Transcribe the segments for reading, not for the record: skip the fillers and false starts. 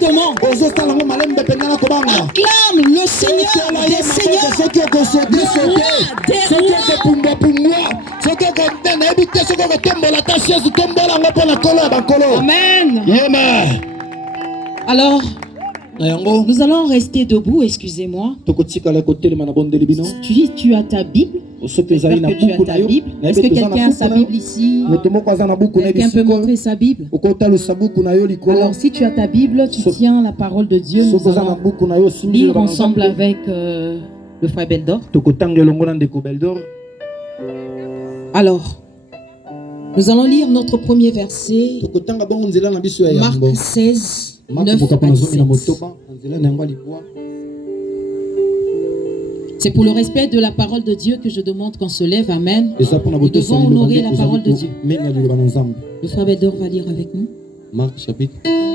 lourdement. Acclame le Seigneur des Seigneurs, le roi des rois. Amen. Alors, nous allons rester debout, excusez-moi. Tu as ta Bible. J'espère que tu as ta Bible. Est-ce que quelqu'un a sa Bible ici? Quelqu'un peut montrer sa Bible? Alors, si tu as ta Bible, tu tiens la parole de Dieu. Nous allons lire ensemble avec le frère Beldor. Alors, nous allons lire notre premier verset, Marc 16. 9 à 17. C'est pour le respect de la parole de Dieu que je demande qu'on se lève. Amen. Nous devons honorer la parole de Dieu. Le frère Bédor va lire avec nous.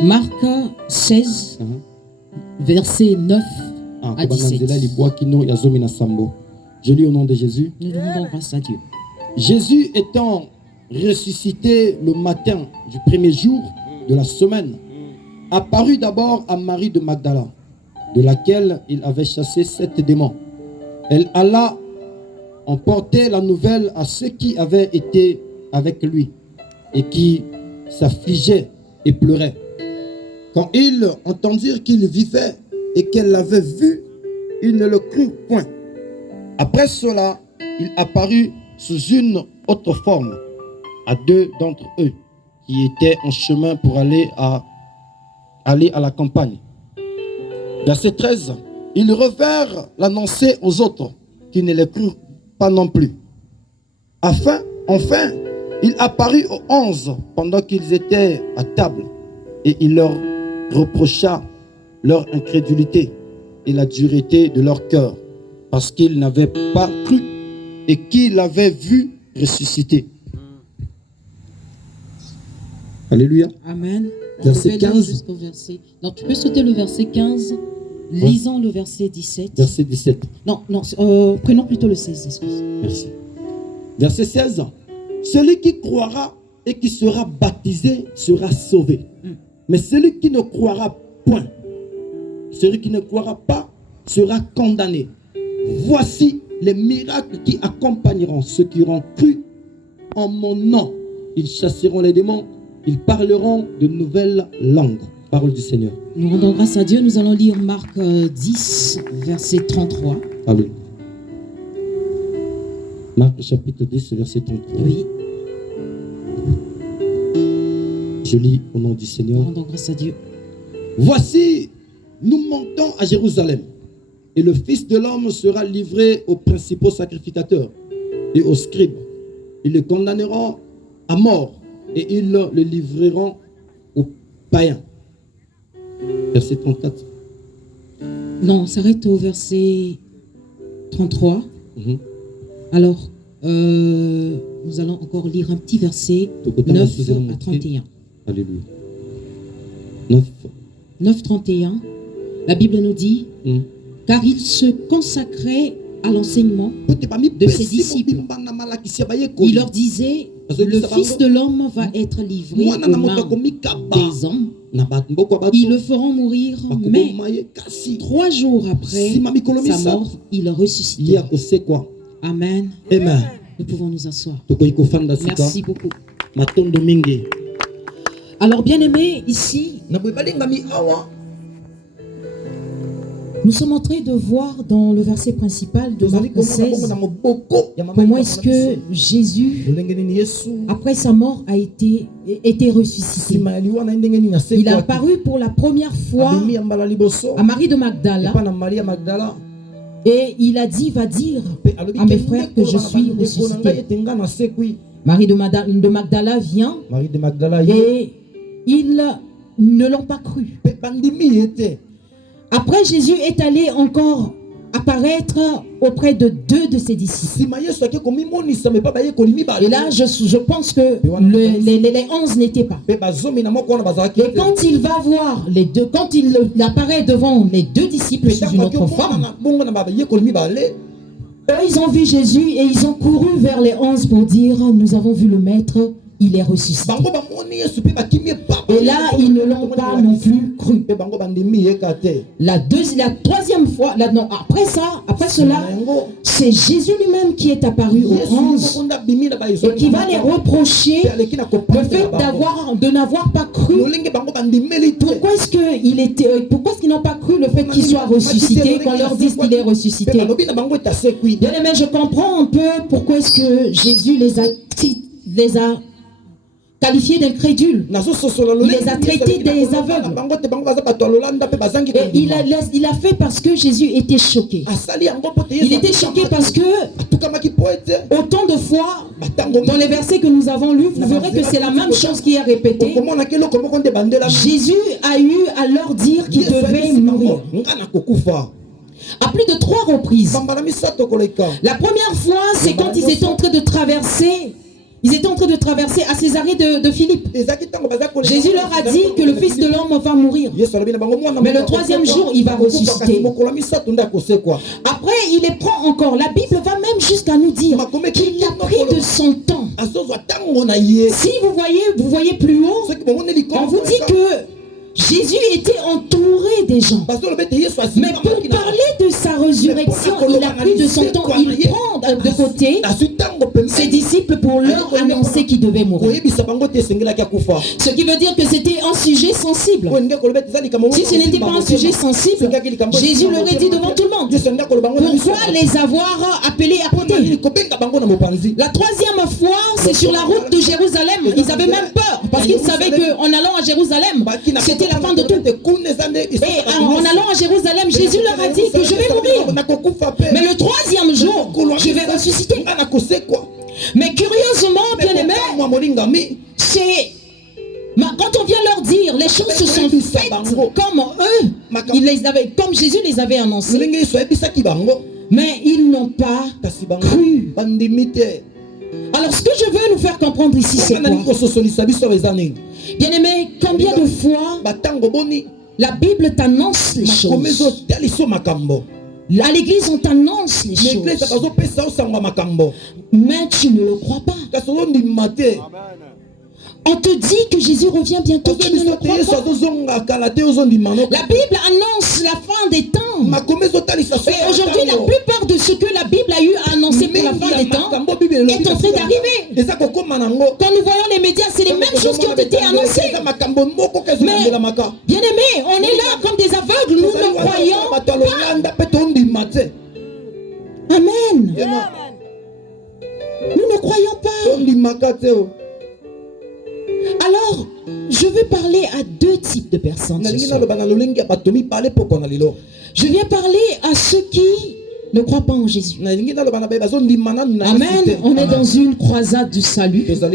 Marc 16, verset 9 à 17. Je lis au nom de Jésus. Nous demandons grâce à Dieu. Jésus étant ressuscité le matin du premier jour de la semaine, apparut d'abord à Marie de Magdala, de laquelle il avait chassé 7 démons. Elle alla emporter la nouvelle à ceux qui avaient été avec lui et qui s'affligeaient et pleuraient. Quand ils entendirent qu'il vivait et qu'elle l'avait vu, ils ne le crurent point. Après cela, il apparut sous une autre forme à 2 d'entre eux qui étaient en chemin pour aller à la campagne. Verset 13. Ils revinrent l'annoncer aux autres qui ne les crurent pas non plus. Enfin, il apparut aux 11 pendant qu'ils étaient à table et il leur reprocha leur incrédulité et la dureté de leur cœur parce qu'ils n'avaient pas cru et qu'ils l'avaient vu ressusciter. Alléluia. Amen. Verset 15. Non, tu peux sauter le verset 15. Lisons le verset 17. Verset 17. Non, prenons plutôt le 16. Excuse. Merci. Verset 16. Celui qui croira et qui sera baptisé sera sauvé. Mais celui qui ne croira point, celui qui ne croira pas sera condamné. Voici les miracles qui accompagneront ceux qui auront cru en mon nom. Ils chasseront les démons, ils parleront de nouvelles langues. Parole du Seigneur. Nous rendons grâce à Dieu. Nous allons lire Marc 10, verset 33. Amen. Marc chapitre 10, verset 33. Oui. Je lis au nom du Seigneur. Nous rendons grâce à Dieu. Voici, nous montons à Jérusalem, et le Fils de l'homme sera livré aux principaux sacrificateurs et aux scribes. Ils le condamneront à mort et ils le livreront aux païens. Verset 34. Non, on s'arrête au verset 33. Alors, nous allons encore lire un petit verset 9 à 31. Alléluia. 9. 9, 31. La Bible nous dit, car il se consacrait à l'enseignement de ses disciples. Il leur disait, le Fils de l'homme va être livré aux mains des hommes. Ils le feront mourir, mais 3 jours après sa mort, il ressuscitera. Amen. Amen. Nous pouvons nous asseoir. Merci beaucoup. Alors, bien-aimés, ici, nous sommes en train de voir dans le verset principal de Marc 16 comment est-ce que Jésus, après sa mort, a été ressuscité. Il a apparu pour la première fois à Marie de Magdala et il a dit, va dire à mes frères que je suis ressuscité. Marie de Magdala vient et ils ne l'ont pas cru. Après, Jésus est allé encore apparaître auprès de 2 de ses disciples. Et là, je pense que les 11 n'étaient pas. Et quand il va voir les 2, quand il apparaît devant les 2 disciples sous une autre forme, eux, ils ont vu Jésus et ils ont couru vers les 11 pour dire, nous avons vu le Maître, il est ressuscité. Et là, ils ne l'ont pas non plus cru. La troisième fois, après cela, c'est Jésus lui-même qui est apparu aux 11 et qui va les reprocher le fait de n'avoir pas cru. Pourquoi est-ce qu'ils n'ont pas cru le fait qu'il soit ressuscité, qu'on leur dise qu'il est ressuscité? Bien aimé, je comprends un peu pourquoi est-ce que Jésus les a qualifiés d'incrédules. Il les a traités des aveugles. Et il a fait parce que Jésus était choqué. Il était choqué parce que autant de fois, dans les versets que nous avons lus, vous verrez que c'est la même chose qui est répétée. Jésus a eu à leur dire qu'il devait mourir. À plus de 3 reprises. La première fois, c'est quand ils étaient en train de traverser. Ils étaient en train de traverser à Césarée de Philippe. Jésus leur a dit que le Fils de l'homme va mourir. Mais le 3e jour, il va ressusciter. Après, il les prend encore. La Bible va même jusqu'à nous dire qu'il a pris de son temps. Si vous voyez plus haut, on vous dit que Jésus était entouré des gens. Mais pour parler de sa résurrection, il a pris de son temps. Il prend de côté ses disciples pour leur annoncer qu'il devait mourir. Ce qui veut dire que c'était un sujet sensible. Si ce n'était pas un sujet sensible, Jésus l'aurait dit devant tout le monde. Pourquoi les avoir appelés à côté? La 3e fois, c'est sur la route de Jérusalem. Ils avaient même peur parce qu'ils savaient qu'en allant à Jérusalem, c'était la fin de tout. Et en allant à Jérusalem, Jésus leur a dit que je vais mourir. Mais le 3e jour, je vais ressusciter. Mais curieusement, bien aimé, c'est quand on vient leur dire, les choses se sont faites comme eux, comme Jésus les avait annoncées. Mais ils n'ont pas cru. Alors ce que je veux nous faire comprendre ici, c'est quoi? Bien aimé, combien de fois la Bible t'annonce les choses? À l'église, on t'annonce les choses. Mais tu ne le crois pas. On te dit que Jésus revient bientôt, tu ne le crois pas. La Bible annonce la fin des temps. Et aujourd'hui, la plupart de ce que la Bible a eu à annoncer pour la fin des temps est en train d'arriver. Quand nous voyons les médias, c'est les mêmes choses qui ont été annoncées. Mais, bien aimé, on est là comme des aveugles, nous ne croyons pas. Amen. Nous ne croyons pas. Alors, je veux parler à 2 types de personnes. Je viens parler à ceux qui ne croient pas en Jésus. Amen. On est dans une croisade du salut. Alors,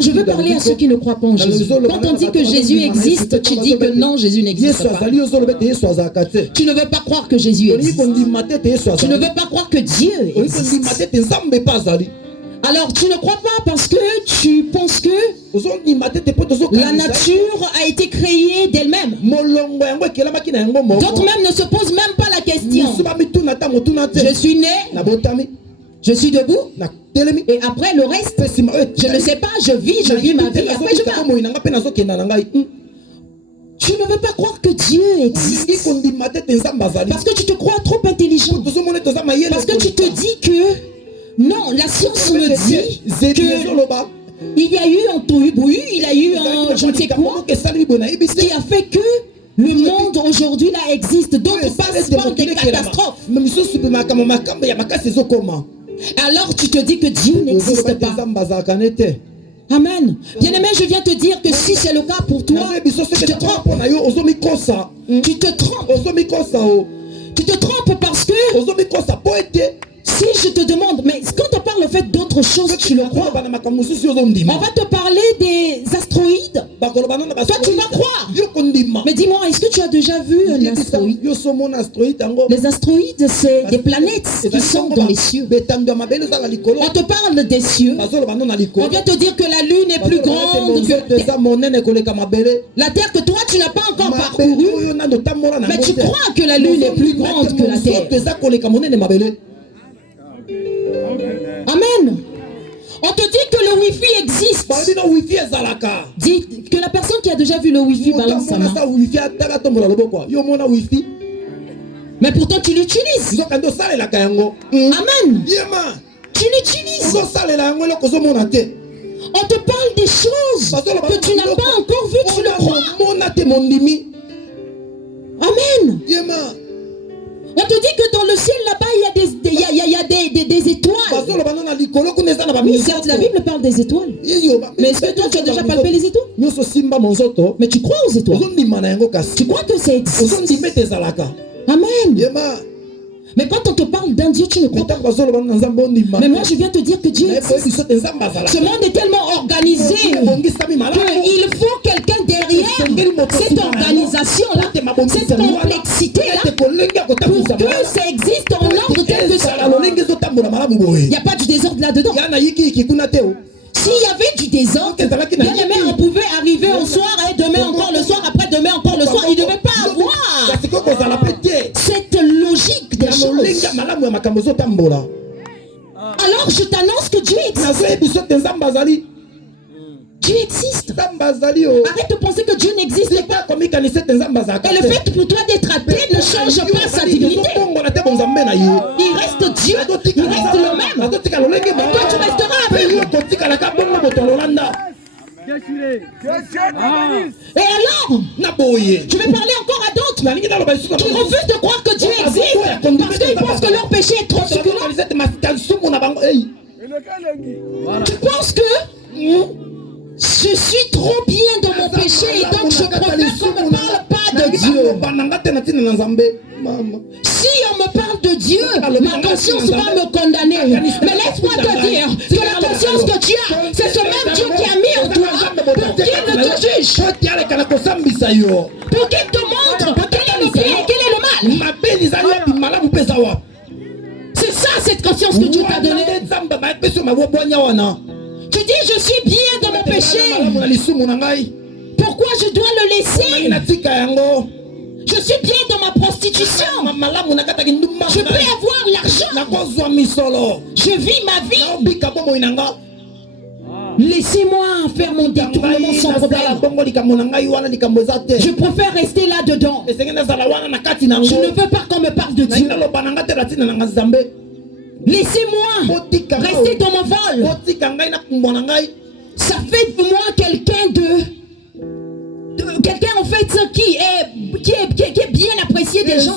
je veux parler à ceux qui ne croient pas en Jésus. Quand on dit que Jésus existe, tu dis que non, Jésus n'existe pas. Tu ne veux pas croire que Jésus existe. Tu ne veux pas croire que Dieu existe. Alors, tu ne crois pas parce que tu penses que la nature a été créée d'elle-même. D'autres même ne se posent même pas la question. Je suis né, je suis debout, et après le reste, je ne sais pas, je vis ma vie, après je meurs. Tu ne veux pas croire que Dieu existe parce que tu te crois trop intelligent, parce que tu te dis que non, la science me dit qu'il y a eu un tohu-bohu, il y a eu un je ne sais quoi, qui a fait que le monde aujourd'hui là existe. D'autres passent par des catastrophes. Alors tu te dis que Dieu n'existe pas. Amen. Bien aimé, je viens te dire que si c'est le cas pour toi, tu te trompes. Tu te trompes. Tu te trompes parce que si je te demande, mais quand on parle en fait d'autres choses, tu le crois. On va te parler des astéroïdes. Toi, tu vas croire. Mais dis-moi, est-ce que tu as déjà vu un astéroïde? Les astéroïdes, c'est des planètes qui sont dans les cieux. On te parle des cieux. On vient te dire que la Lune est plus grande que la Terre, que toi, tu n'as pas encore parcouru. Mais tu crois que la Lune est plus grande que la Terre. Amen. On te dit que le Wi-Fi existe. Dis que la personne qui a déjà vu le Wi-Fi balance sa main. Mais pourtant tu l'utilises. Amen. Tu l'utilises. On te parle des choses que tu n'as pas encore vues, tu le crois. Amen. On te dit que dans le ciel là-bas, il y a des étoiles. Oui, certes, la Bible parle des étoiles. Mais est-ce que toi, tu as déjà palpé les étoiles? Mais tu crois aux étoiles. Tu crois que ça existe. Amen. Mais quand on te parle d'un Dieu, tu ne crois pas. Mais moi, je viens te dire que Dieu existe. Ce monde est tellement organisé qu'il faut quelqu'un derrière cette organisation-là, cette complexité-là, pour que ça existe en ordre tel que ça. Il n'y a pas du désordre là-dedans. S'il y avait du désordre, bien aimé, on pouvait arriver au soir et demain encore le soir, après demain encore le soir. Il ne devait pas avoir cette logique des choses. Alors je t'annonce que Dieu existe. Dieu existe. Arrête de penser que Dieu n'existe pas. Et le fait pour toi d'être athée ne change pas sa divinité. Il reste Dieu, il reste le même. Et toi tu resteras avec lui. Et alors, je vais parler encore à d'autres qui refusent de croire que Dieu existe parce qu'ils pensent que leur péché est trop succulent. Tu penses que je suis trop bien dans mon péché et donc je préfère qu'on ne me parle pas de Dieu. Si on me parle de Dieu, ma conscience va me condamner. Mais laisse-moi te dire que la conscience que tu as, c'est ce même Dieu qui a mis en toi pour qu'il ne te juge. Pour qu'il te montre quel est le bien et quel est le mal. C'est ça cette conscience que Dieu t'a donnée. Tu dis je suis bien dans mon péché. Pourquoi je dois le laisser? Je suis bien dans ma prostitution. Je peux avoir l'argent. Je vis ma vie. Laissez-moi faire mon détournement sans problème. Je préfère rester là-dedans. Je ne veux pas qu'on me parle de Dieu. Laissez-moi rester dans mon vol. Ça fait de moi quelqu'un quelqu'un en fait qui est bien apprécié des gens.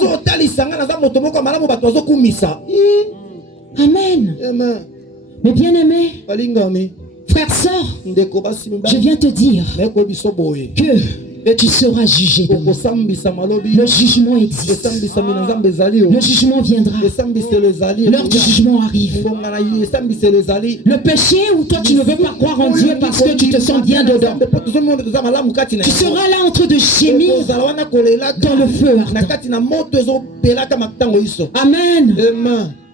Amen. Mais bien aimé, frère, sœur, je viens te dire que tu seras jugé demain. Le jugement existe. Le jugement viendra. L'heure du jugement arrive. Le péché où toi tu ne veux pas croire en Dieu parce que tu te sens bien dedans. Tu seras là en train de gémir dans le feu ardent. Amen.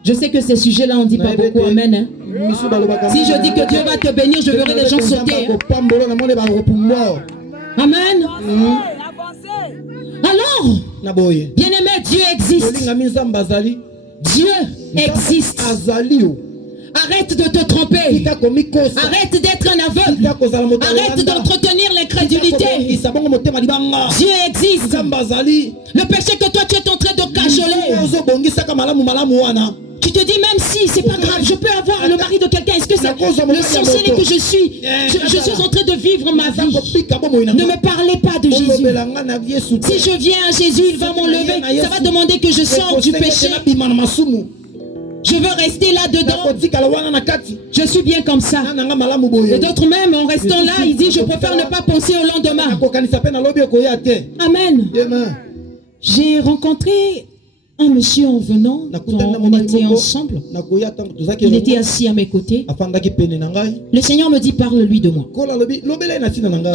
Je sais que ces sujets-là, on ne dit pas beaucoup amen. Hein? Si je dis que Dieu va te bénir, je verrai les gens sauter. Hein? Amen. Alors, bien aimé, Dieu existe. Dieu existe. Arrête de te tromper. Arrête d'être un aveugle. Arrête d'entretenir l'incrédulité. Dieu existe. Le péché que toi tu es en train de cajoler. Tu te dis même si c'est pas grave, je peux avoir le mari de quelqu'un. Est-ce que c'est le sorcier que je suis? Je suis en train de vivre ma vie. Ne me parlez pas de Jésus. Si je viens à Jésus, il va m'enlever. Ça va demander que je sorte du péché. Je veux rester là-dedans. Je suis bien comme ça. Et d'autres même, en restant là, ils disent, je préfère ne pas penser au lendemain. Amen. J'ai rencontré un monsieur en venant, on était ensemble. Il était assis à mes côtés. Le Seigneur me dit, parle-lui de moi.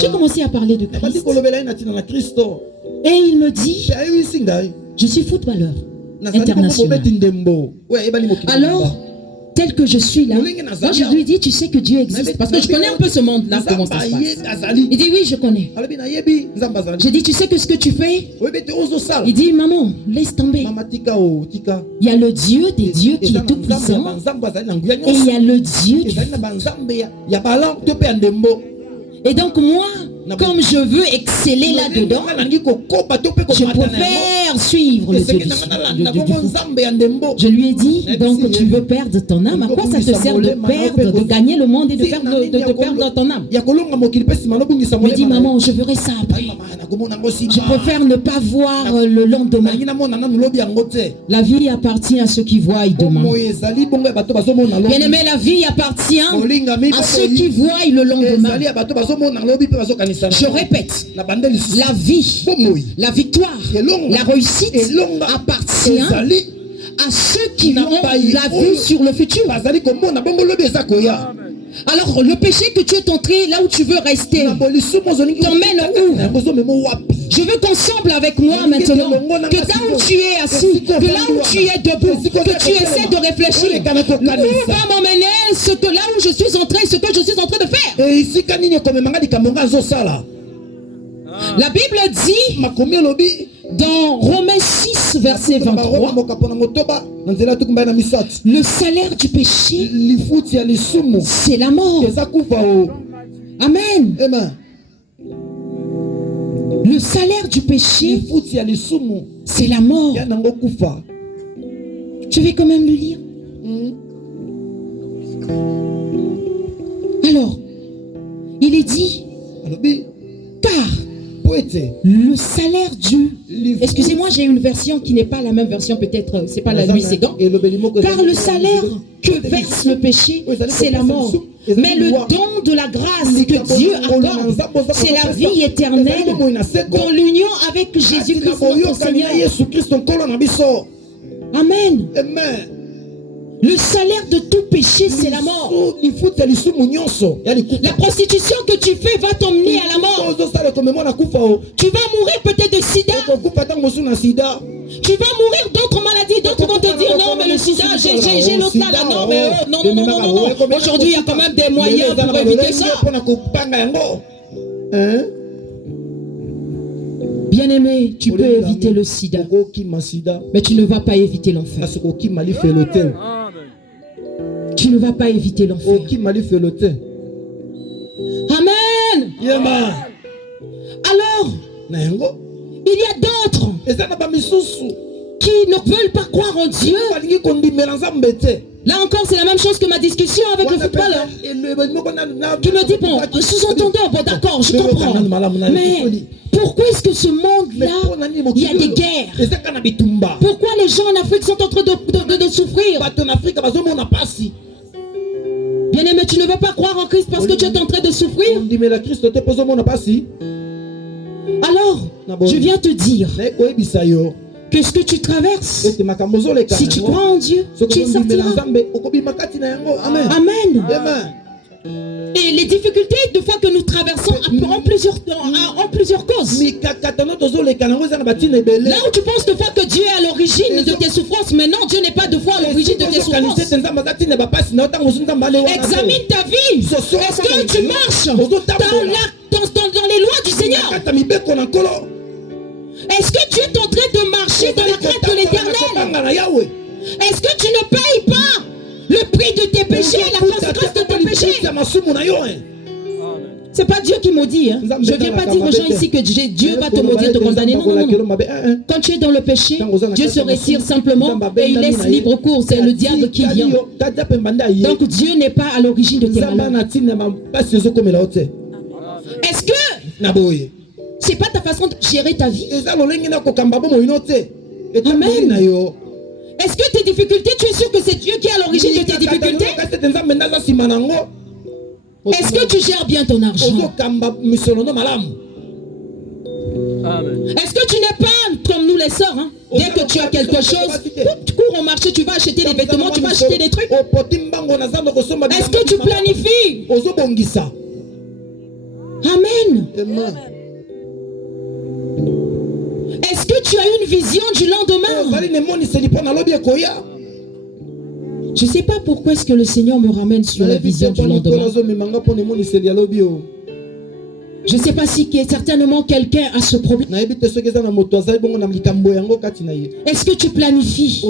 J'ai commencé à parler de Christ. Et il me dit, je suis footballeur international. Alors, tel que je suis là, moi je lui dis, tu sais que Dieu existe. Parce que je connais un peu ce monde-là, comment ça se passe. Il dit, oui, je connais. J'ai dit, tu sais que ce que tu fais? Il dit, maman, laisse tomber. Il y a le Dieu des dieux qui est tout puissant. Et il y a le Dieu du feu. Et donc moi, comme je veux exceller là-dedans, je préfère suivre le Dieu du feu. Je lui ai dit, donc tu veux perdre ton âme. À quoi ça te sert de perdre, de gagner le monde et de perdre ton âme? Il me dit, maman, je verrai ça après. Je préfère ne pas voir le lendemain. La vie appartient à ceux qui voient demain. Bien aimé, la vie appartient à ceux qui voient le lendemain. Je répète, la vie, la victoire, la réussite appartient à ceux qui ont la vue sur le futur. Alors le péché que tu es entré, là où tu veux rester, t'emmène où? Je veux qu'on semble avec moi maintenant, que là où tu es assis, que là où tu es debout, que tu essaies de réfléchir, où va m'emmener ce que là où je suis entré, ce que je suis en train de faire. La Bible dit dans Romains 6, verset 23, le salaire du péché, c'est la mort. Amen. Le salaire du péché, c'est la mort. Je vais quand même le lire. Alors, il est dit, car le salaire du... Excusez-moi, j'ai une version qui n'est pas la même version, peut-être, c'est pas la Louis Ségan. Car le salaire que verse le péché, c'est la mort. Mais le don de la grâce que Dieu accorde, c'est la vie éternelle dans l'union avec Jésus-Christ notre Seigneur. Amen. Le salaire de tout péché, c'est la mort. La prostitution que tu fais va t'emmener à la mort. Tu vas mourir peut-être de sida. Tu vas mourir d'autres maladies. D'autres vont te dire, non, mais le sida, j'ai le sida. Non, mais non. Aujourd'hui, il y a quand même des moyens pour éviter ça. Bien-aimé, tu peux éviter le sida, mais tu ne vas pas éviter l'enfer. Tu ne vas pas éviter l'enfer. Amen. Alors, il y a d'autres qui ne veulent pas croire en Dieu. Là encore, c'est la même chose que ma discussion avec le footballeur. Qui me dit, bon, sous-entendant, bon d'accord, je comprends. Mais pourquoi est-ce que ce monde-là, il y a des guerres? Pourquoi les gens en Afrique sont en train de souffrir? Bien-aimé, tu ne veux pas croire en Christ parce que tu es en train de souffrir? Alors, je viens te dire que ce que tu traverses, si tu crois en Dieu, tu y sortiras. Amen. Et les difficultés, de fois que nous traversons, ont plusieurs causes. Là où tu penses de fois que Dieu est à l'origine de tes souffrances, mais non, Dieu n'est pas de fois à l'origine de tes souffrances. Examine ta vie. Est-ce que tu marches dans les lois du Seigneur? Est-ce que tu es en train de marcher dans la crainte de l'Éternel? Est-ce que tu ne payes pas le prix de tes péchés, la conséquence de tes péchés? C'est pas Dieu qui maudit. Je ne viens pas dire aux gens ici que Dieu va te maudire, te condamner. Non. Quand tu es dans le péché, Dieu se retire simplement et il laisse libre cours. C'est le diable qui vient. Donc Dieu n'est pas à l'origine de tes malheurs. Est-ce que c'est pas ta façon de gérer ta vie? Amen. Est-ce que tes difficultés, tu es sûr que c'est Dieu qui est à l'origine de tes difficultés? Est-ce que tu gères bien ton argent? Est-ce que tu n'es pas comme nous les sœurs, dès que tu as quelque chose, tu cours au marché, tu vas acheter des vêtements, tu vas acheter des trucs? Est-ce que tu planifies? Amen. Est-ce que tu as une vision du lendemain? Je Je ne sais pas pourquoi est-ce que le Seigneur me ramène sur la vision du lendemain. Je ne sais pas si certainement quelqu'un a ce problème. Est-ce que tu planifies?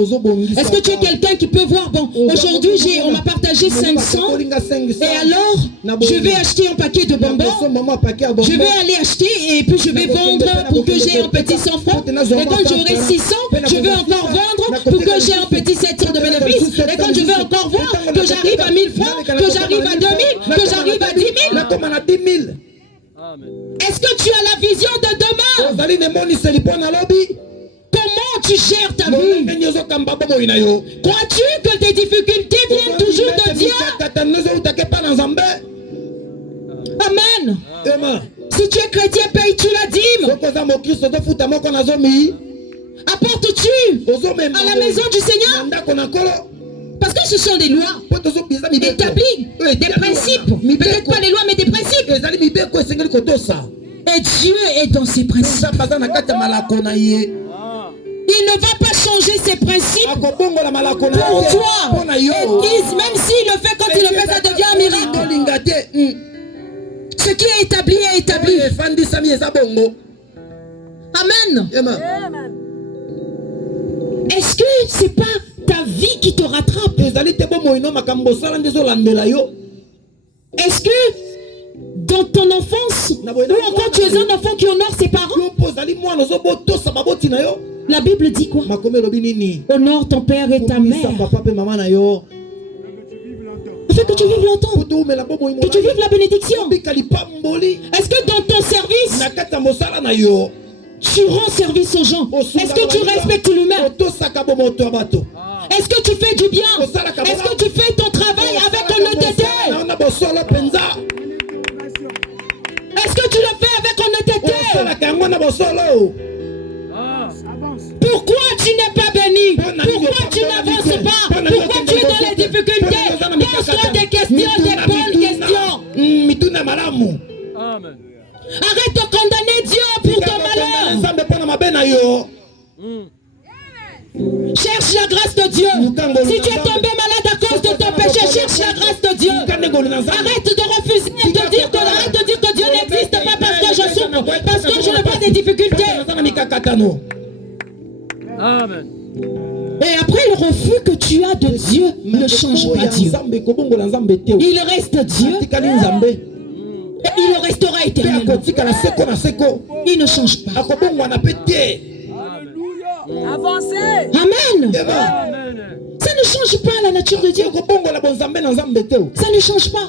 Est-ce que tu es quelqu'un qui peut voir, bon, aujourd'hui on m'a partagé 500 et alors je vais acheter un paquet de bonbons, je vais aller acheter et puis je vais vendre pour que j'ai un petit 100 francs. Et quand j'aurai 600, je vais encore vendre pour que j'ai un petit 700 de bénéfice. Et quand je vais encore voir que j'arrive à 1000 francs, que j'arrive à 2000, que j'arrive à 10 000. Est-ce que tu as la vision de demain? Comment tu gères ta vie? Crois-tu que tes difficultés viennent toujours de Dieu? Amen. Si tu es chrétien, paye-tu la dîme? Apportes-tu à la maison du Seigneur? Parce que ce sont des lois établies, des principes. Peut-être pas les lois, mais des principes. Et Dieu est dans ses principes. Il ne va pas changer ses principes pour toi. Et même s'il le fait, quand il le fait, ça devient un miracle. Ce qui est établi est établi. Amen. Est-ce que c'est pas ta vie qui te rattrape? Est-ce que dans ton enfance, ou encore tu es un enfant qui honore ses parents? La Bible dit quoi? Honore ton père et ta mère. Afin que tu vives longtemps. Que tu vives la bénédiction. Est-ce que dans ton service, tu rends service aux gens? Est-ce que tu respectes l'humain? Est-ce que tu fais du bien? Est-ce que tu fais ton travail avec honnêteté? Est-ce que tu le fais avec honnêteté? Pourquoi tu n'es pas béni? Pourquoi tu n'avances pas? Pourquoi tu es dans les difficultés? Pose-toi des questions, des bonnes questions. Arrête de condamner Dieu pour ton malheur. Cherche la grâce de Dieu. Si tu es tombé malade à cause de ton péché, cherche la grâce de Dieu. Arrête de refuser, arrête de dire que Dieu n'existe pas parce que je souffre, parce que je n'ai pas des difficultés. Amen. Et après le refus que tu as de Dieu ne change pas Dieu. Il reste Dieu. Et il restera éternellement. Il ne change pas. Avancez. Amen. Ça ne change pas la nature de Dieu. Ça ne change pas.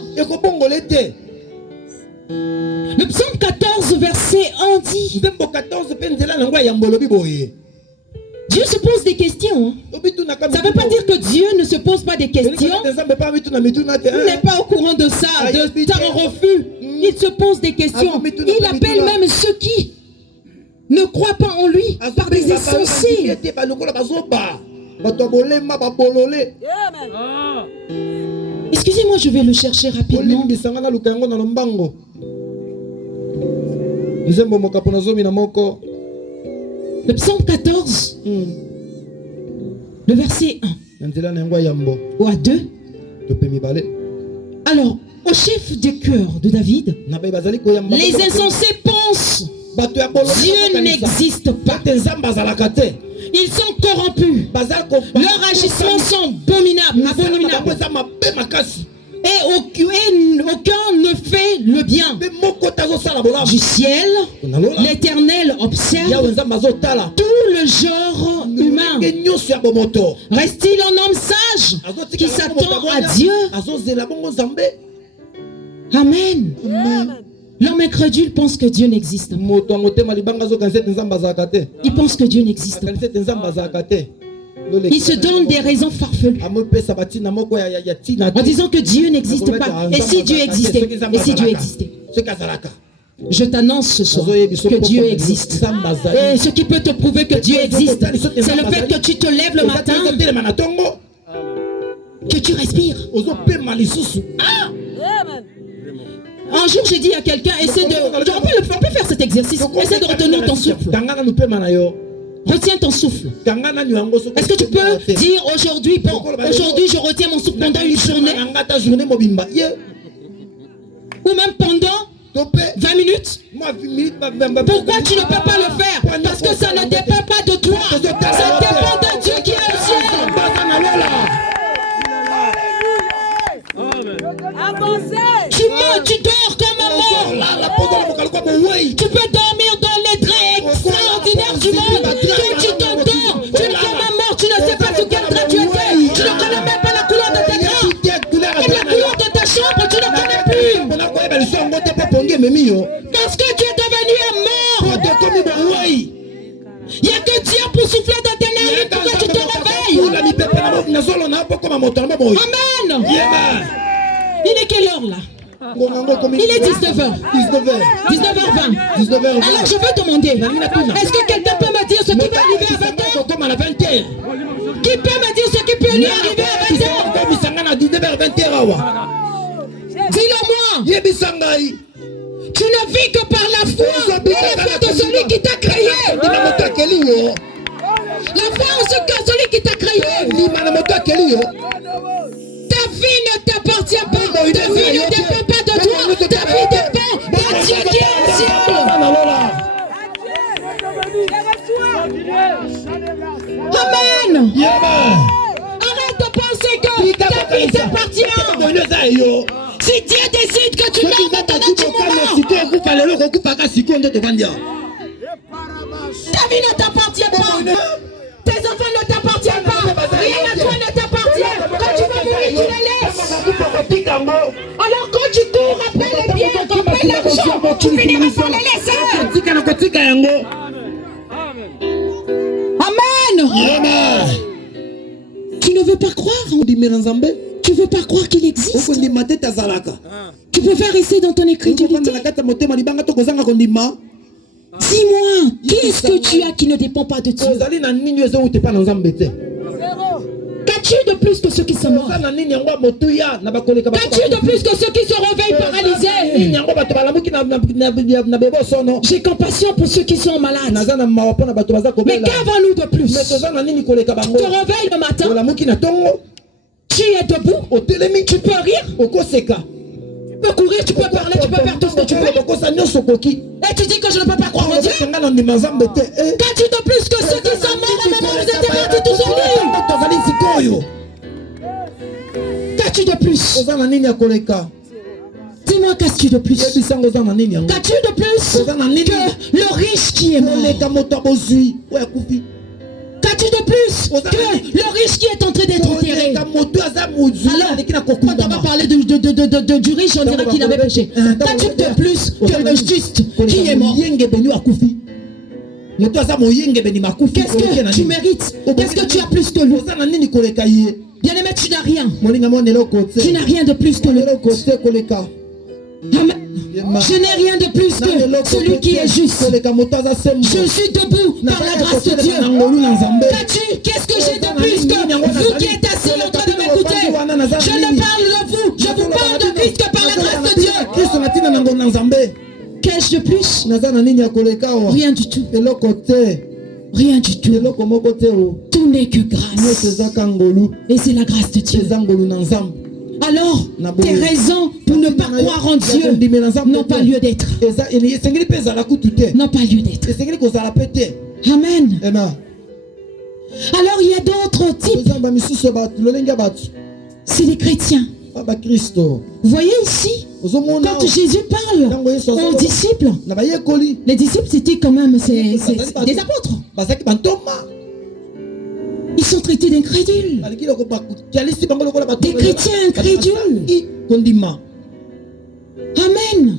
Le psaume 14 verset 1 dit: Dieu se pose des questions. Ça ne veut pas dire que Dieu ne se pose pas des questions. Il n'est pas au courant de ça, de ton refus. Il se pose des questions. Il appelle même ceux qui ne croient pas en lui par des insensés. Excusez-moi, je vais le chercher rapidement. Le psaume 14, le verset 1 ou à 2. Alors, au chef du cœur de David, les insensés pensent Dieu n'existe pas. Ils sont corrompus. Leurs agissements sont abominables. Et aucun ne fait le bien. Du ciel, l'Éternel observe tout le genre humain. Reste-t-il un homme sage qui s'attend à Dieu? Amen. L'homme incrédule pense que Dieu n'existe pas. Il pense que Dieu n'existe pas. Il se donne des raisons farfelues en disant que Dieu n'existe pas. Et si Dieu existait? Et si Dieu existait? Je t'annonce ce soir que Dieu existe. Et ce qui peut te prouver que Dieu existe, c'est le fait que tu te lèves le matin, que tu respires. Un jour, j'ai dit à quelqu'un, on peut faire cet exercice. Essaie de retenir ton souffle. Retiens ton souffle. Est-ce que tu peux dire aujourd'hui, bon, aujourd'hui je retiens mon souffle pendant une journée? Ou même pendant 20 minutes? Pourquoi tu ne peux pas le faire? Parce que ça ne dépend pas de toi. Ça dépend de Dieu qui est au ciel. Tu dors comme un mort. Tu peux dormir dans les draps extraordinaires du monde. Quand tu t'endors, tu es comme un mort. Tu ne sais pas sur quel drap tu étais. Tu ne connais même pas la couleur de tes draps. Et la couleur de ta chambre, tu ne connais plus. Parce que tu es devenu un mort. Il n'y a que Dieu pour souffler dans tes narines pour que tu te réveilles. Amen. Il est quelle heure là? Il est 19h. 19h20. Alors je veux demander, est-ce que quelqu'un peut me dire ce qui peut arriver à 20h? Qui peut me dire ce qui peut lui arriver à 20h? Dis-le-moi. Tu ne vis que par la foi et la foi de celui qui t'a créé. La foi en celui qui t'a créé. Ta vie ne t'appartient pas. Ta vie ne dépend pas de toi. Ta vie dépend de Dieu qui est au ciel. Amen. Arrête de penser que ta vie t'appartient. Si Dieu décide que tu meurs maintenant, tu mourras. Ta vie ne t'appartient pas. Tes enfants ne t'appartiennent pas. Rien à toi ne t'appartient. Quand tu vas mourir, tu les laisses. Alors quand tu cours après les biens, après l'argent, tu finiras par les laisser. Amen. Tu ne veux pas croire? Tu ne veux pas croire qu'il existe? Tu préfères rester dans ton incrédulité? Dis-moi, qu'est-ce que tu as qui ne dépend pas de Dieu? Qu'as-tu de plus que ceux qui sont morts? Qu'as-tu de plus que ceux qui se réveillent paralysés? J'ai compassion pour ceux qui sont malades. Mais qu'avons-nous de plus? Tu te réveilles le matin. Tu es debout. Tu peux rire. Tu peux courir, tu peux parler, tu peux faire tout ce que tu veux. Et tu dis que je ne peux pas croire en Dieu. Qu'as-tu de plus que ceux qui sont morts au moment où vous étiez partis tous au lit? Qu'as-tu de plus? Dis-moi, qu'as-tu de plus? Qu'as-tu de plus que le riche qui est mort? Qu'as-tu de plus que le riche qui est en train d'être enterré? Alors, quand on va parler du riche, on dirait qu'il avait péché. Qu'as-tu de plus que le juste qui est mort? Qu'est-ce que tu mérites? Qu'est-ce que tu as plus que lui? Bien-aimé, tu n'as rien. Tu n'as rien de plus que lui. Amen. Je n'ai rien de plus que celui qui est juste. Je suis debout par la grâce de Dieu. Qu'est-ce que j'ai de plus que vous qui êtes assis en train de m'écouter? Je ne parle de vous, je vous parle de Christ que par la grâce de Dieu. Qu'ai-je de plus? Rien du tout. Rien du tout. Tout n'est que grâce. Et c'est la grâce de Dieu. Alors, tes raisons pour ne pas croire en Dieu n'ont pas lieu d'être. N'ont pas lieu d'être. Amen. Alors, il y a d'autres types. C'est les chrétiens. Vous voyez ici, quand Jésus parle aux disciples, les disciples c'était quand même des apôtres. Ils sont traités d'incrédules. Des chrétiens incrédules. Amen.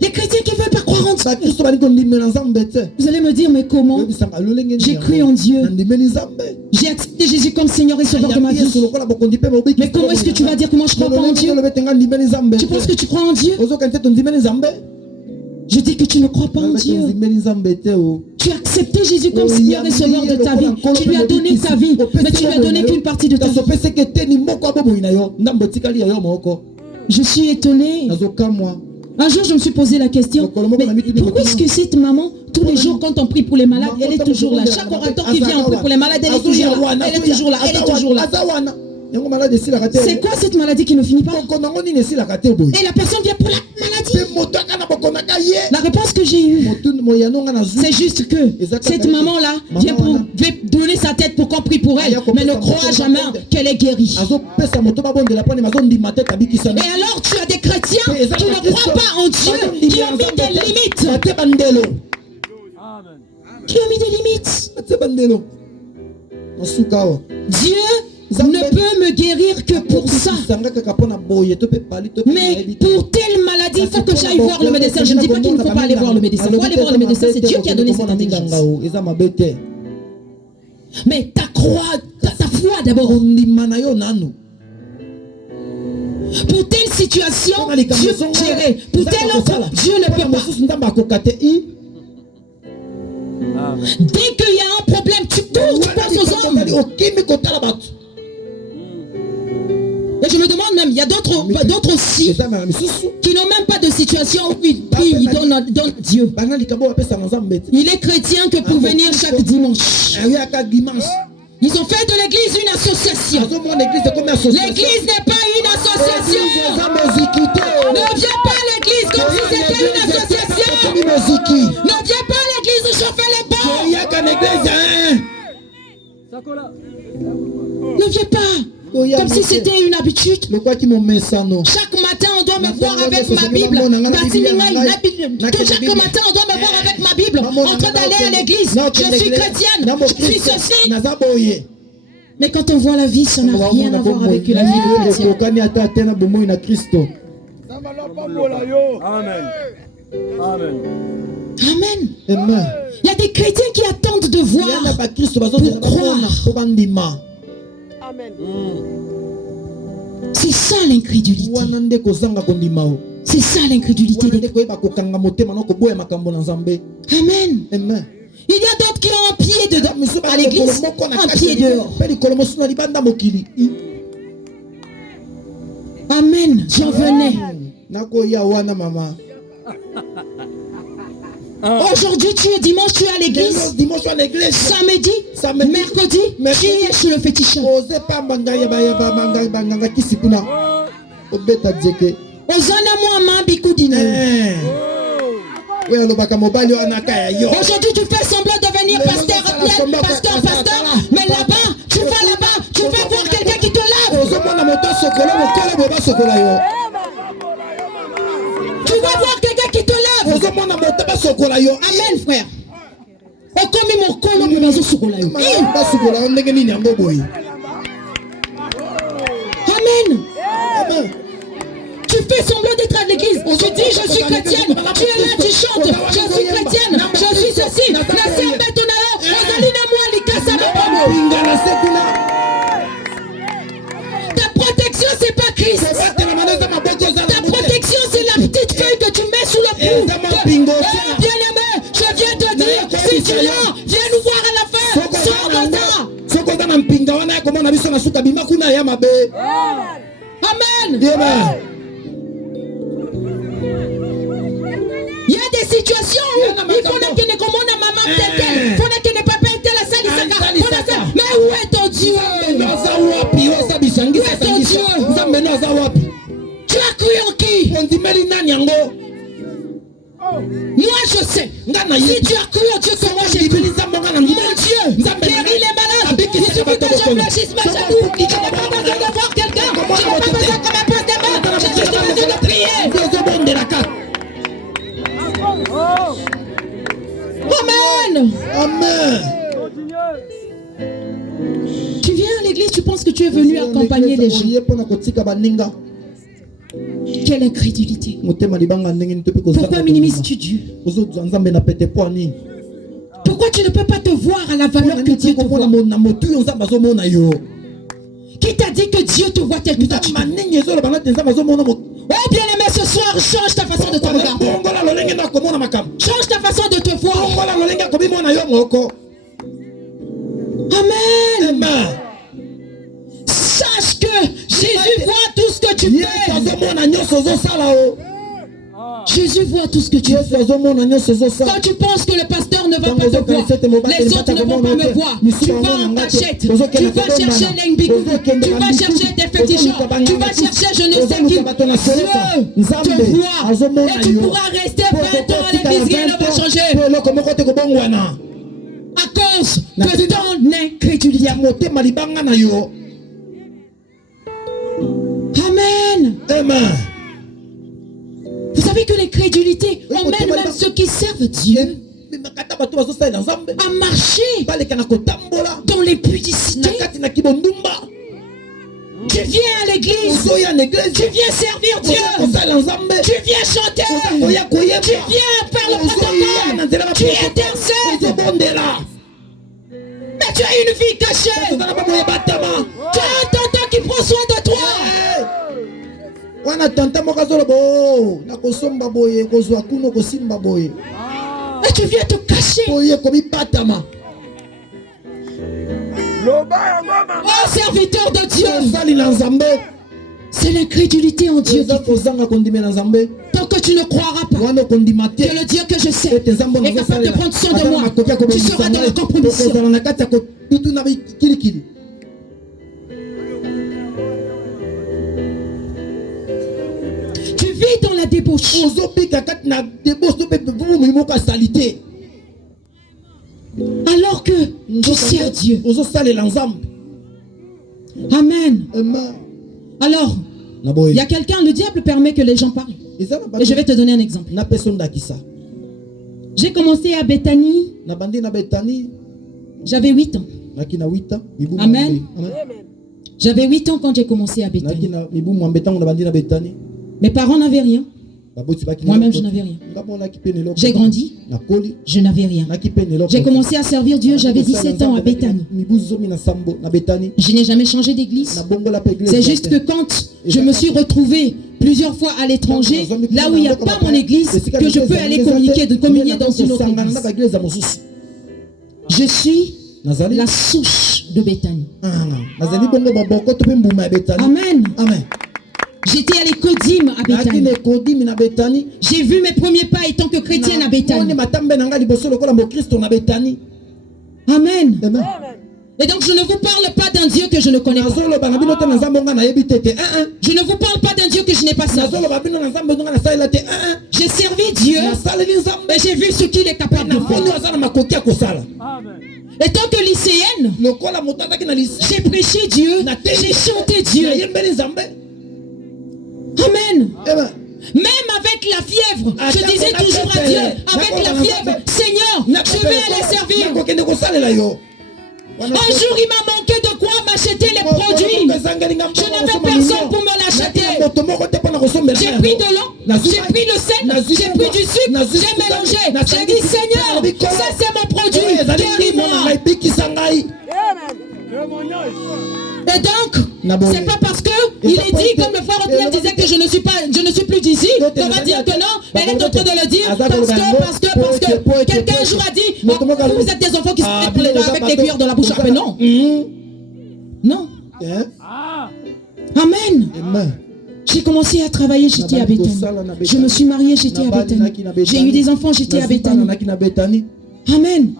Les chrétiens qui ne veulent pas croire en Dieu. Vous allez me dire, mais comment? J'ai cru en Dieu. J'ai accepté Jésus comme Seigneur et Sauveur de ma vie. Mais comment est-ce que tu vas dire que moi je ne crois pas en Dieu? Tu penses que tu crois en Dieu? Je dis que tu ne crois pas en Dieu. Tu as accepté Jésus comme Seigneur et Sauveur de ta vie. Tu lui as donné ta vie, mais tu lui as donné qu'une partie de ta vie. Je suis étonnée. Un jour, je me suis posé la question, mais pourquoi est-ce que cette maman Tous les jours, quand on prie pour les malades, elle est toujours là. Chaque orateur qui vient, on prie pour les malades, elle est toujours là. Elle est toujours là. Elle est toujours là. C'est quoi cette maladie qui ne finit pas? Et la personne vient pour la maladie. La réponse que j'ai eue, c'est juste que cette maman-là vient donner sa tête pour qu'on prie pour elle, mais ne croit jamais qu'elle est guérie. Et alors tu as des chrétiens qui ne croient pas en Dieu, qui ont mis des limites. Qui ont mis des limites. Dieu ne peut me guérir que pour ça. Mais pour telle maladie, il faut que j'aille voir le médecin. Je ne dis pas qu'il ne faut pas aller voir le médecin. Il faut aller voir le médecin, c'est Dieu qui a donné cette intelligence. Mais ta foi d'abord. Pour telle situation, Dieu peut gérer. Pour tel autre, Dieu ne peut pas. Dès qu'il y a un problème, tu cours, tu penses aux hommes. Et je me demande même, il y a d'autres aussi qui n'ont même pas de situation où ils prient, ils donnent Dieu. Il est chrétien que pour venir chaque dimanche. Ils ont fait de l'église une association. L'église n'est pas une association. Ne viens pas à l'église comme si c'était une association. Ne viens pas à l'église chauffer les bancs. Ne viens pas. Comme si c'était une habitude. Chaque matin, on doit me voir avec ma Bible. Chaque matin, on doit me voir avec ma Bible en train d'aller à l'église. Je suis chrétienne. Je suis ceci. Mais quand on voit la vie, ça n'a rien à voir avec la vie de chrétien. Amen. Amen. Amen. Il y a des chrétiens qui attendent de voir pour croire. Amen. C'est ça l'incrédulité. C'est ça l'incrédulité. Amen. Il y a d'autres qui ont un pied dedans à l'église, un pied dehors. Amen. J'en venais. Aujourd'hui, tu es dimanche, tu es à l'église. Samedi, mercredi, tu es sur le féticheur. Ozana moi bikudina. Aujourd'hui, tu fais semblant de devenir pasteur, mais là-bas, tu vas voir quelqu'un qui te lave. Tu vas voir quelqu'un qui te lave. Amen, frère. Amen. Tu fais semblant d'être à l'église. Tu dis je suis chrétienne. Tu es là, tu chantes. Je suis chrétienne. Je suis ceci. Ta protection, c'est pas Christ. Ta protection, c'est la petite feuille que tu mets sous le cou. Bien-aimé, je viens te dire, si tu l'as, viens nous voir à la fin. Sors de ça. Amen. Il y a des situations où il faut que ne commande à maman tel, il faut que ne papa tel la salle. Mais où est ton Dieu? Où est ton Dieu? Tu as cru en qui? Moi je sais. Si tu as cru en Dieu comme moi j'ai cru, mon Dieu guérit les malades. Il suffit que je fléchisse ma genoux. Je n'ai pas besoin de voir quelqu'un. Je n'ai pas besoin qu'on me pose des mains. J'ai juste besoin de prier. Amen. Tu viens à l'église, tu penses que tu es venu accompagner les gens. Quelle incrédulité. Pourquoi minimises-tu Dieu? Pourquoi tu ne peux pas te voir à la valeur que Dieu te voit? Qui t'a dit que Dieu te voit tel que tu es? Oh bien-aimé, ce soir, change ta façon de te regarder. Change ta façon de te voir. Amen. Sache que Jésus voit tout ce que tu fais. Jésus voit tout ce que tu fais. Quand tu penses que le pasteur ne va pas te voir, les autres ne vont pas me voir. Tu vas en cachette, tu vas chercher l'embigou, tu vas chercher tes féticheurs, tu vas chercher je ne sais qui. Dieu te voit et tu pourras rester 20 ans à l'église, rien ne va changer. À cause de ton incrédulité. Amen. Amen. Vous savez que l'incrédulité emmène même ceux qui servent Dieu à marcher dans l'impudicité. Tu viens à l'église, tu viens servir Dieu, tu viens chanter, tu viens faire le protocole, tu intercèdes. Mais tu as une vie cachée. Tu as un tonton qui prend soin de toi. Et tu viens te cacher. Oh serviteur de Dieu, c'est l'incrédulité en Dieu. Tant que tu ne croiras pas que le Dieu que je sais est capable de prendre soin de moi, tu seras dans la compromission. Tu vis dans la débauche. Alors que tu sers Dieu. Amen. Alors, il y a quelqu'un, le diable permet que les gens parlent. Et je vais te donner un exemple. J'ai commencé à Bethanie. J'avais 8 ans. Amen. J'avais 8 ans quand j'ai commencé à Bethanie. Mes parents n'avaient rien. Moi-même, je n'avais rien. J'ai grandi, je n'avais rien. J'ai commencé à servir Dieu, j'avais 17 ans à Bethanie. Je n'ai jamais changé d'église. C'est juste que quand je me suis retrouvé plusieurs fois à l'étranger, là où il n'y a pas mon église, que je peux aller communier dans une autre église. Je suis la souche de Bethanie. Amen. Amen. J'étais à l'écodime à Bethanie. J'ai vu mes premiers pas étant que chrétienne à Bethanie. Amen. Et donc je ne vous parle pas d'un Dieu que je ne connais pas. Je ne vous parle pas d'un Dieu que je n'ai pas servi. J'ai servi Dieu et j'ai vu ce qu'il est capable de faire. Et tant que lycéenne, j'ai prêché Dieu, j'ai chanté Dieu. Amen. Même avec la fièvre, je disais toujours à Dieu, avec la fièvre, Seigneur, je vais aller servir. Un jour, il m'a manqué de quoi m'acheter les produits. Je n'avais personne pour me l'acheter. J'ai pris de l'eau, j'ai pris le sel, j'ai pris du sucre, j'ai mélangé. J'ai dit, Seigneur, ça c'est mon produit, guéris-moi. Et donc, c'est pas parce que il est dit, comme le frère Otniel disait que je ne suis plus d'ici, qu'on va dire que non, elle est en train de le dire parce que quelqu'un un jour a dit, vous êtes des enfants qui se mettent avec des cuillères dans la bouche. Mais non. Non. Amen. J'ai commencé à travailler, j'étais à Bethanie. Je me suis mariée, j'étais à Bethanie. J'ai eu des enfants, j'étais à Bethanie. Amen.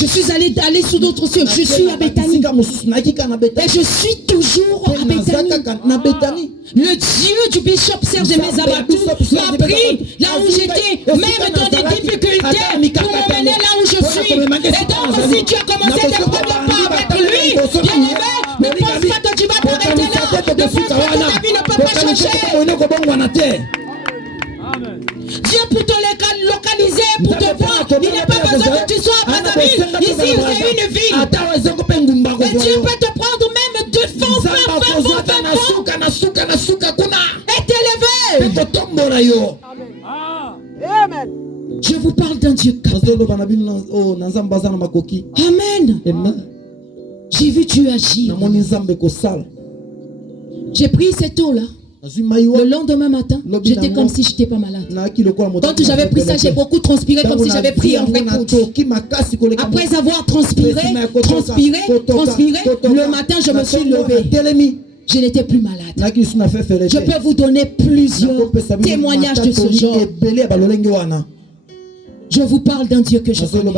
Je suis allé sous d'autres cieux. Je suis à Bethanie. Et je suis toujours à Bethanie. Le Dieu du bishop Serge Mezabatou m'a pris là où j'étais, même dans des difficultés, pour m'emmener là où je suis. Et donc, si tu as commencé tes premiers pas avec lui, bien aimé, ne pense pas que tu vas t'arrêter là. Ne pense pas que ta vie ne peut pas changer. Dieu pour te localiser, pour te voir, il n'a pas besoin que tu sois à Brazzaville. Ici, c'est une ville. Et Dieu peut te prendre même 2 fois, et t'élever. Amen. Je vous parle d'un Dieu capable. Amen. J'ai vu Dieu agir. J'ai pris cette eau-là. Le lendemain matin, j'étais comme si je n'étais pas malade. Quand j'avais pris ça, j'ai beaucoup transpiré comme si j'avais pris un vrai coup. Après avoir transpiré, le matin, je me suis levé. je n'étais plus malade. Je peux vous donner plusieurs témoignages de ce genre. Je vous parle d'un Dieu que je connais.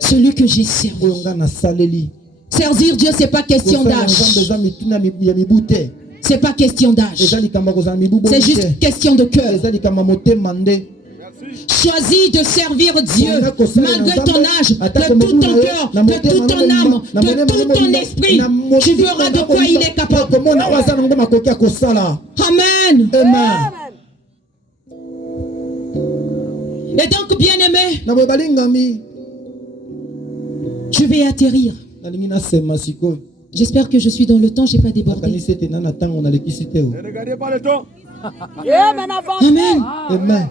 Celui que j'ai servi. Servir Dieu, c'est pas question d'âge. C'est pas question d'âge. C'est juste question de cœur. Choisis de servir Dieu malgré ton âge, de tout ton cœur, de toute ton âme, de tout ton esprit. Tu verras de quoi il est capable. Amen. Et donc, bien-aimé, je vais atterrir. J'espère que je suis dans le temps, je n'ai pas débordé. Ne regardez pas le temps. Amen. Amen.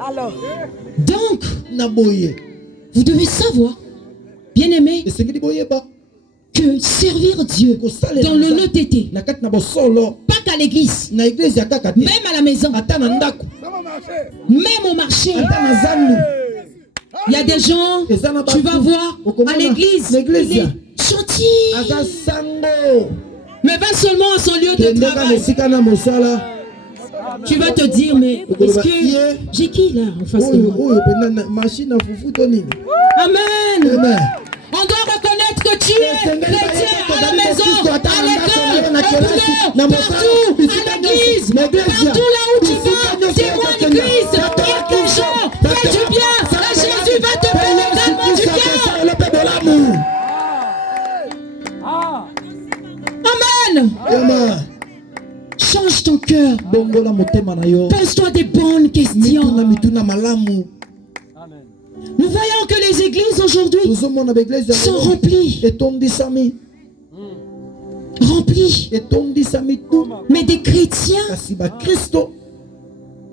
Alors. Donc, vous devez savoir, bien-aimé, que servir Dieu dans l'honnêteté, pas qu'à l'église, même à la maison, même au marché. Il y a des gens, tu vas voir, à l'église, il est gentil, mais va seulement à son lieu de travail. Tu vas te dire, mais est-ce que j'ai qui là en face de moi? Amen. On doit reconnaître que tu es chrétien à la maison, à l'école, au boulot, partout, à l'église, partout là où tu vas, témoigne Christ, prie pour gens, fais du bien, et Jésus va te faire également du bien. Amen. Change ton cœur. Pose-toi des bonnes questions. Nous voyons que les églises aujourd'hui sont remplies. Remplies. Mais des chrétiens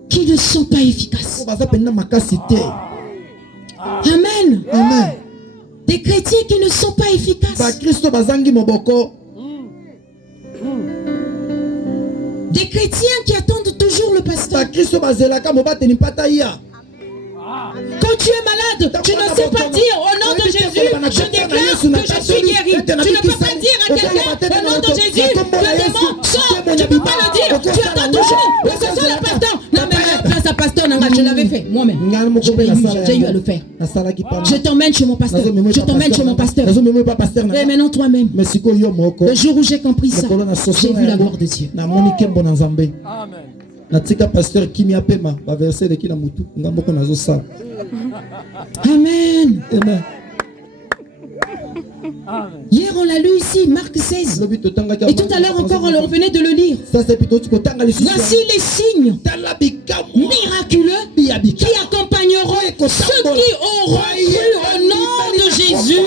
qui ne sont pas efficaces. Amen. Des chrétiens qui ne sont pas efficaces. Des chrétiens qui attendent toujours le pasteur. Quand tu es malade, tu ne sais pas dire au nom de Jésus, je déclare que je suis guéri. Tu ne peux pas dire à quelqu'un au nom de Jésus, le démon sort. Tu ne peux pas le dire. Tu attends toujours que ce soit le pasteur. Non mais grâce à pasteur, je l'avais fait moi-même. J'ai eu à le faire. Je t'emmène chez mon pasteur. Je t'emmène chez mon pasteur. Et maintenant toi-même. Le jour où j'ai compris ça, j'ai vu la gloire de Dieu. Amen. Natika pasteur Kimi apema ba verset de kina mutu ngamboko nazo sa. Amen. Amen. Hier on l'a lu ici, Marc 16. Et tout à l'heure encore on venait de le lire. Voici les signes miraculeux qui accompagneront ceux qui auront cru au nom de Jésus.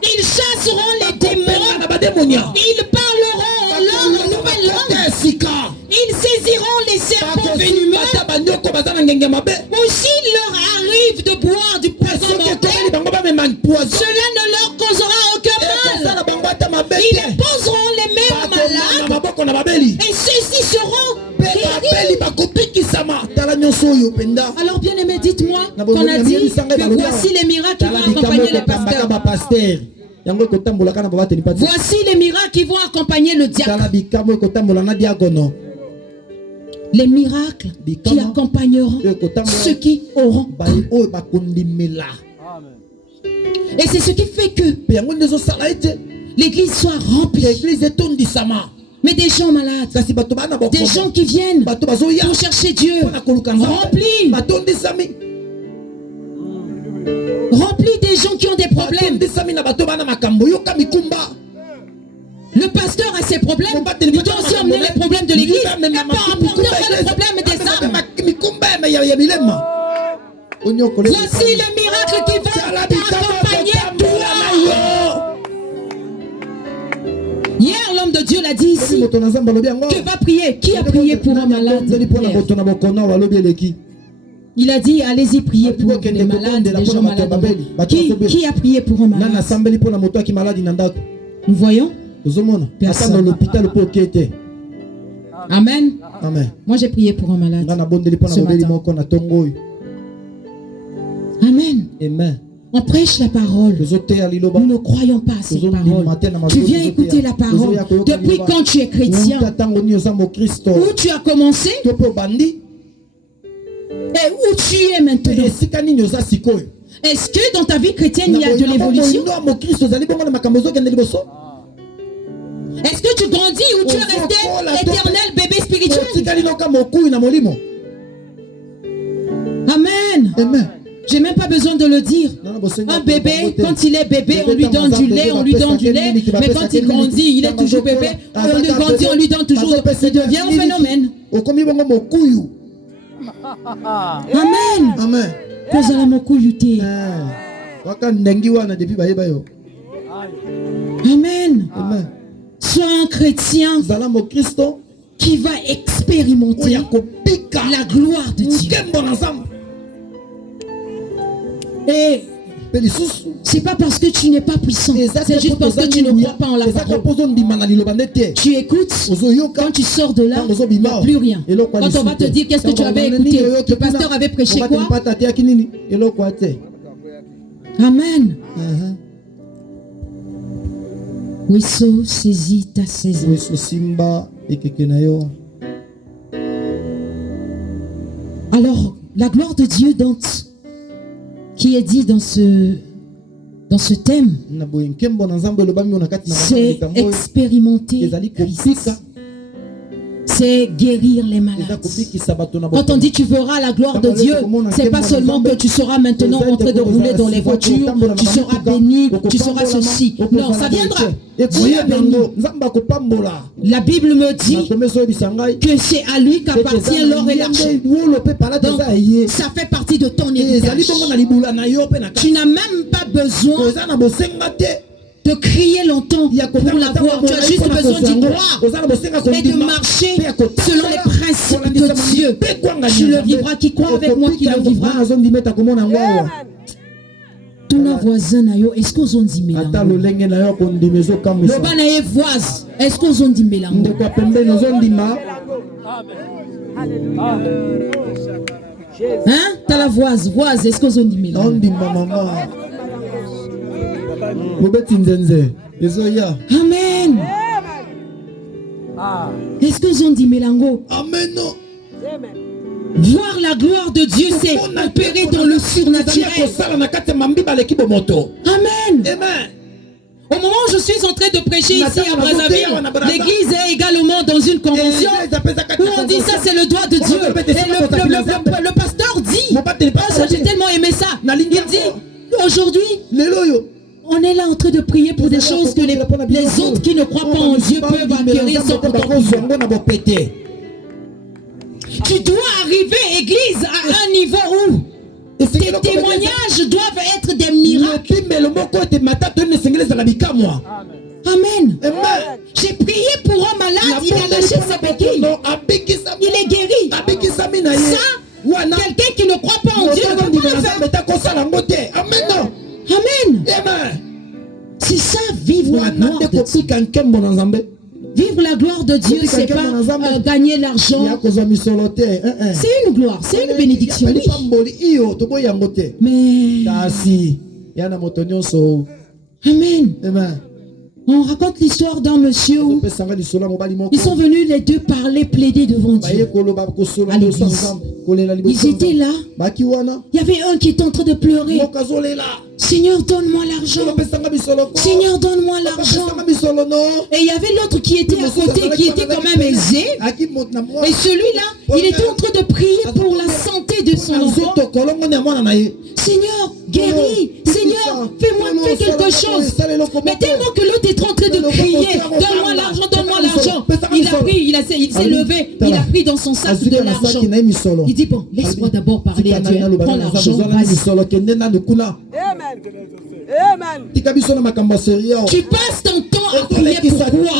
Ils chasseront les démons. Ils parleront en langue, en nouvelle langue. Ils saisiront les serpents venimeux. Ou s'il leur arrive de boire du poison mortel, cela ne leur causera aucun mal. Ils les poseront les mains malades et ceux-ci seront guéris. Alors bien aimé, dites-moi qu'on a dit que voici les miracles qui vont accompagner le pasteur. Voici les miracles qui vont accompagner le diacre. Les miracles qui accompagneront ceux qui auront. Et c'est ce qui fait que l'église soit remplie. Mais des gens malades, des gens qui viennent pour chercher Dieu, remplis. Remplis des gens qui ont des problèmes. Le pasteur a ses problèmes, il doit aussi emmener les problèmes de l'église et pas apporter les problèmes des âmes. Voici les miracles qui vont t'accompagner toi. Hier, l'homme de Dieu l'a dit ici, que va prier. Qui a prié pour un malade? Il a dit, allez-y prier pour les malades, les gens malades. Qui a prié pour un malade? Nous voyons personne. Amen. Moi j'ai prié pour un malade. Amen. On prêche la parole. Nous ne croyons pas à ces paroles. Tu viens écouter la parole. Depuis quand tu es chrétien? Où tu as commencé? Et où tu es maintenant? Est-ce que dans ta vie chrétienne, il y a de l'évolution? Est-ce que tu grandis ou tu es resté éternel bébé spirituel? Amen. Amen. J'ai même pas besoin de le dire. Un bébé, quand il est bébé, on lui donne du lait, on lui donne du lait. Mais quand il grandit, il est toujours bébé. On lui grandit, on lui donne toujours. Il devient un phénomène. Amen. Amen. Amen. Sois un chrétien qui va expérimenter la gloire de Dieu. Et c'est pas parce que tu n'es pas puissant, c'est juste parce que tu ne crois pas en la parole. Tu écoutes, quand tu sors de là, il n'y a plus rien. Quand on va te dire qu'est-ce que tu avais écouté, le pasteur avait prêché quoi? Amen. Wesso saisis ta saison. Alors, la gloire de Dieu qui est dit dans ce thème, c'est expérimenter Christ. C'est guérir les malades. Quand on dit tu verras la gloire de Dieu, c'est pas seulement que tu seras maintenant en train de rouler dans les voitures, tu seras béni, tu seras ceci. Non, ça viendra. Dieu béni. La Bible me dit que c'est à lui qu'appartient l'or et l'argent. Donc, ça fait partie de ton héritage. Tu n'as même pas besoin de crier longtemps pour l'avoir. Tu as juste besoin d'y croire et de marcher selon les principes de Dieu. Tu le vivras. Qui croit avec moi qui le vivra. Ton voisin nayo, est-ce que vous ont dit mélange? Le banaye voise, est-ce que vous ont dit mélange? Hein? T'as la voise, est-ce que vous ont dit mélange? Amen. Est-ce que vous ont dit mélango? Amen. Voir la gloire de Dieu, c'est opérer dans le surnaturel. Amen. Au moment où je suis en train de prêcher ici à Brazzaville, l'église est également dans une convention où on dit ça c'est le doigt de Dieu. Et le pasteur dit, oh, j'ai tellement aimé ça. Il dit, aujourd'hui, on est là en train de prier pour des choses que les autres qui ne croient pas en Dieu peuvent acquérir sans pourtant. Tu dois arriver, église, à un niveau où tes témoignages doivent être des miracles. Amen. J'ai prié pour un malade, il a lâché sa béquille. Il est guéri. Ça, quelqu'un qui ne croit pas en Dieu ne peut pas le faire. Amen. C'est ça, vivre la gloire de Dieu. Vivre la gloire de Dieu, c'est pas gagner l'argent. C'est une gloire, c'est une bénédiction. Oui. Mais Amen. On raconte l'histoire d'un monsieur où ils sont venus les deux parler, plaider devant Dieu à l'église. Ils étaient là. Il y avait un qui était en train de pleurer. Seigneur, donne-moi l'argent. Seigneur, donne-moi l'argent. Et il y avait l'autre qui était à côté, qui était quand même aisé. Et celui-là, il était en train de prier pour la santé de son enfant. Seigneur, guéris. Seigneur, fais-moi quelque chose. Mais tellement que l'autre est en train de crier, donne-moi l'argent, donne-moi l'argent. Il a pris, il s'est levé, il a pris dans son sac de l'argent. Il dit, bon, laisse-moi d'abord parler à Dieu. Prends l'argent, vas-y. Tu passes ton temps à prier pourquoi?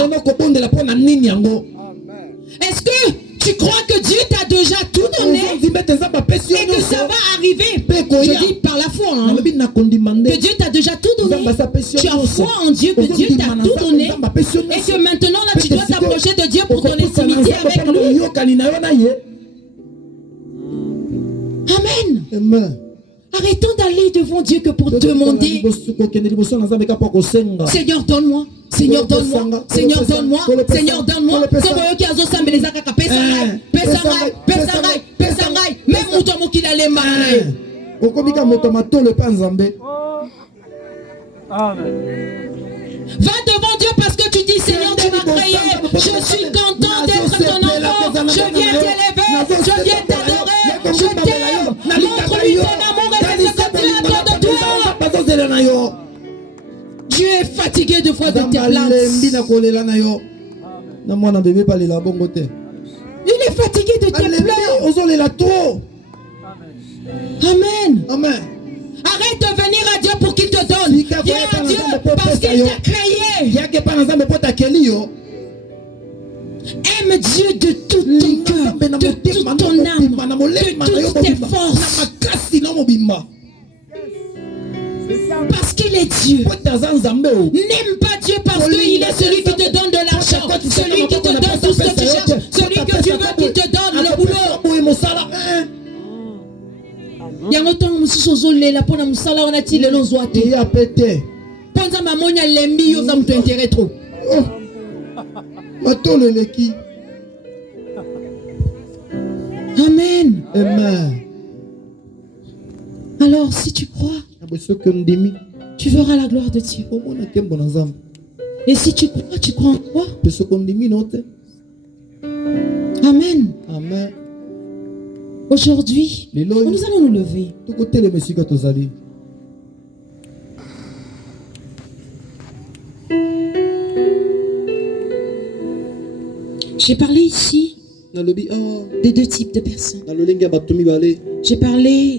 Est-ce que tu crois que Dieu t'a déjà tout donné et que ça va arriver? Je dis par la foi, hein, que Dieu t'a déjà tout donné. Tu as foi en Dieu, que Dieu t'a tout donné et que maintenant là tu dois t'approcher de Dieu pour ton intimité avec lui. Amen. Arrêtons d'aller devant Dieu que pour demander. Seigneur, donne-moi. Seigneur, donne-moi. Seigneur, donne-moi. Seigneur, donne-moi. Même Moutomo qu'il allait mal. Va devant Dieu parce que tu dis, Seigneur, tu m'as créé. Je suis content d'être ton enfant. Je viens t'élever. Je viens t'adorer. Je t'aime. Montre-lui ton amour et c'est ce que tu attends de toi. Dieu est fatigué de fois de tes plaintes. Il est fatigué de tes pleurs. Amen. Amen. Arrête de venir à Dieu pour qu'il te donne. Viens à Dieu parce qu'il t'a créé. Aime Dieu de tout ton cœur, de toute ton âme, de toutes tes forces. Parce qu'il est Dieu. N'aime pas Dieu parce qu'il est celui qui te donne de l'argent, celui qui te donne tout ce que tu cherches, celui que tu veux qu'il te donne le boulot. Il y a longtemps que je suis là pour nous saler on a tiré le zoate. Pendant ma monia lembi yo zam t'intérêt trop. Amen. Amen. Alors si tu crois, tu verras la gloire de Dieu. Et si tu crois en quoi? Amen. Amen. Aujourd'hui, nous allons nous lever. J'ai parlé ici des deux types de personnes. J'ai parlé